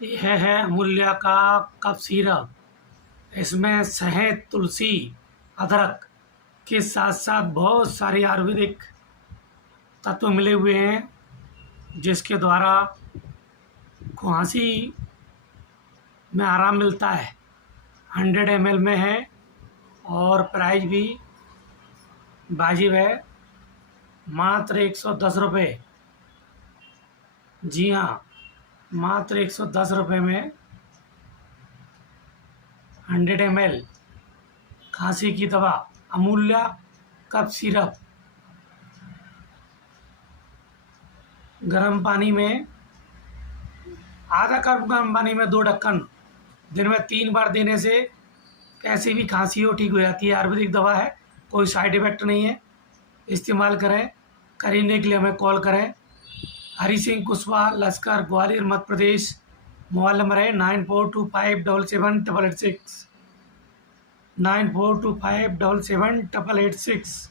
यह है अमूल्य का कफ सिरप। इसमें शहद, तुलसी, अदरक के साथ साथ बहुत सारे आयुर्वेदिक तत्व मिले हुए हैं जिसके द्वारा खांसी में आराम मिलता है। 100 ml में है और प्राइस भी वाजिब है, मात्र 110 रुपये। जी हाँ, मात्र 110 रुपये में 100 ml खांसी की दवा अमूल्य कफ सिरप। गर्म पानी में आधा कप गर्म पानी में 2 ढक्कन दिन में 3 बार देने से कैसी भी खांसी हो ठीक हो जाती है। आयुर्वेदिक दवा है, कोई साइड इफ़ेक्ट नहीं है। इस्तेमाल करें। खरीदने के लिए हमें कॉल करें। हरी सिंह कुशवाहा, लश्कर, ग्वालियर, मध्य प्रदेश। मोबाइल नंबर है 9425778886 9425778886।